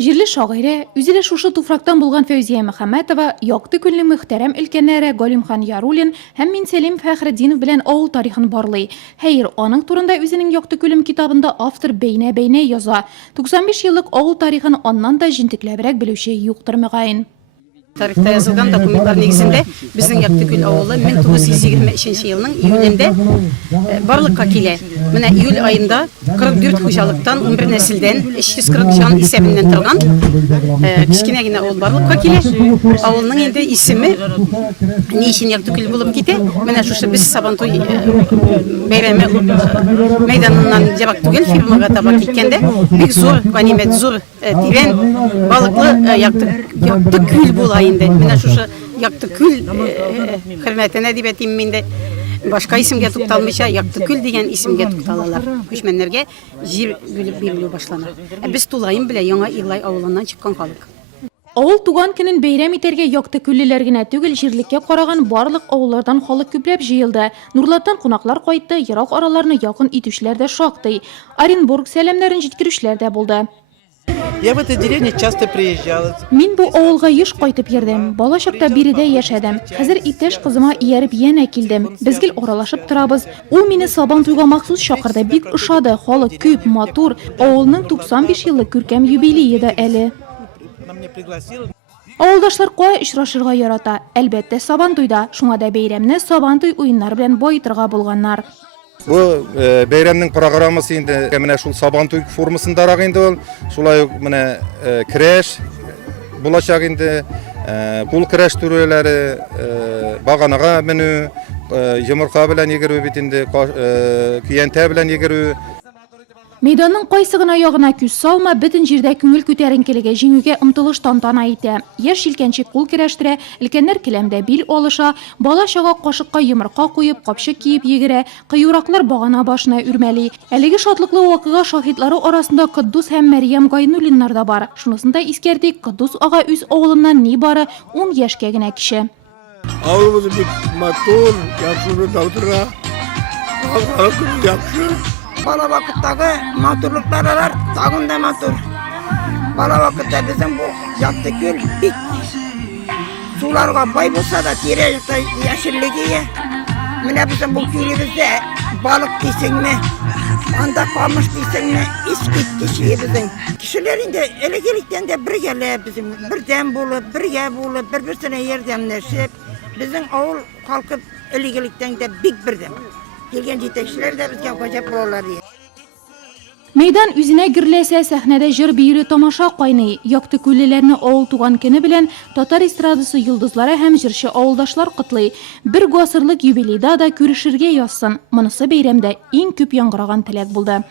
Җирле шагыйрә, үзе дә шушы туфрактан булган Фәүзия Мөхәммәтова, якты күңелле мөхтәрәм өлкәннәре Галимхан Яруллин һәм Минсәлим Фәхретдинов белән авыл тарихын барлый. Хәер, аның турында үзенең Якты күлем китабында автор бәйнә-бәйнә яза. 95 еллык авыл тарихын аннан да җентекләбрәк белүче юктыр мөгаен. Тарихта язылган документлар нигезендә безнең Яктыкүл авылы 1923 елның июлендә барлыкка килә. Менә июль айында 44 хуҗалыктан 11 нәселдән 340 җан исәбеннән торган кичкенә генә авыл барлыкка килә. Авылның инде исеме ни өчен Яктыкүл булып китә? Менә шушы без Сабантуй бәйрәме мәйданыннан җабак түгел фирмага таба киткәндә бик зур ганимәт, зур тирән балыклы Яктыкүл була. Менә шушы Яктыкүл хөрмәтенә дип әйтим инде. Башка исемгә тукталмыйча Яктыкүл дигән исемгә тукталалар. Күчмәннәргә җир бирелү башлана. Без Тулайым белән Яңа Ирлай авылыннан чыккан халык. Авыл туган көнен бәйрәм итәргә Яктыкүллеләр генә түгел, җирлеккә караган барлык авыллардан халык күпләп җыелды. Нурлаттан кунаклар кайтты, ерак араларны якын итүчләр дә шактый. Оренбург сәламнәрен җиткерүчләр дә булды. Я в этой деревне часто приезжал. Мин бу авылга еш кайтып йөрдем. Бала чакта биредә яшәдем. Хәзер иптәш кызыма ияреп янә килдем. Без гел аралашып торабыз. Ул мине Сабантуйга махсус чакырды. Бик ошады. Халык күп, матур. Авылның 95 еллык күркәм юбилее да әле. Авылдашлар кая очрашырга ярата? Әлбәттә Сабантуйда. Шуңа да бәйрәмне Сабантуй уеннары белән баетырга булганнар. Бу бәйрәмнең программасы инде менә шул Сабантуй формасындарак инде ул. Шулай ук менә көрәш булачак инде, кул көрәш түрәләре, баганага менү, йомырка белән йөгерү бит инде, көянтә белән йөгерү. Мәйданның кайсы гына ягына күз салма, бөтен җирдә күңел күтәренкелеге, җиңүгә омтылыш тантана итә. Яшь җилкәнчек кул көрәштерә, өлкәннәр келәмдә бил алыша, бала чага кашыкка йомырка куеп, капчык киеп йөгерә, кыюраклар багана башына үрмәли. Әлеге шатлыклы вакыйга шаһитлары арасында Кыддус һәм Мәрьям Гайнуллиннар да бар. Шунысын да искәртик, Кыддус ага үз авылыннан нибары 10 яшькә генә кеше. Авылыбыз бик матур, яхшы даутыра. Яхшы. Бала вакыттагы матурлыклар тагын да матур. Бала вакытта безнең бу Яктыкүл бик суларга бай булса да тирә-якта яшеллеге. Менә безнең бу күлебездә балык дисеңме, анда камыш дисеңме, искиткече безнең. Кешеләр инде элегелектән дә бергәләп, безнең бердәм булып, бергә булып, бер-берсенә ярдәмләшеп, безнең авыл халкы элегелектән дә бик бердәм. Келген җитәкчеләр дә безгә гаҗәп булалар. Мәйдан үзенә гирләсә, сәхнәдә җыр биюле тамаша кайный. Яктыкүллеләрне авыл туган көне белән татар эстрадасы йолдызлары һәм җырчы авылдашлар котлый. Бер гасырлык юбилейда да күрешергә язсын. Монысы бәйрәмдә иң күп яңгыраган теләк булды.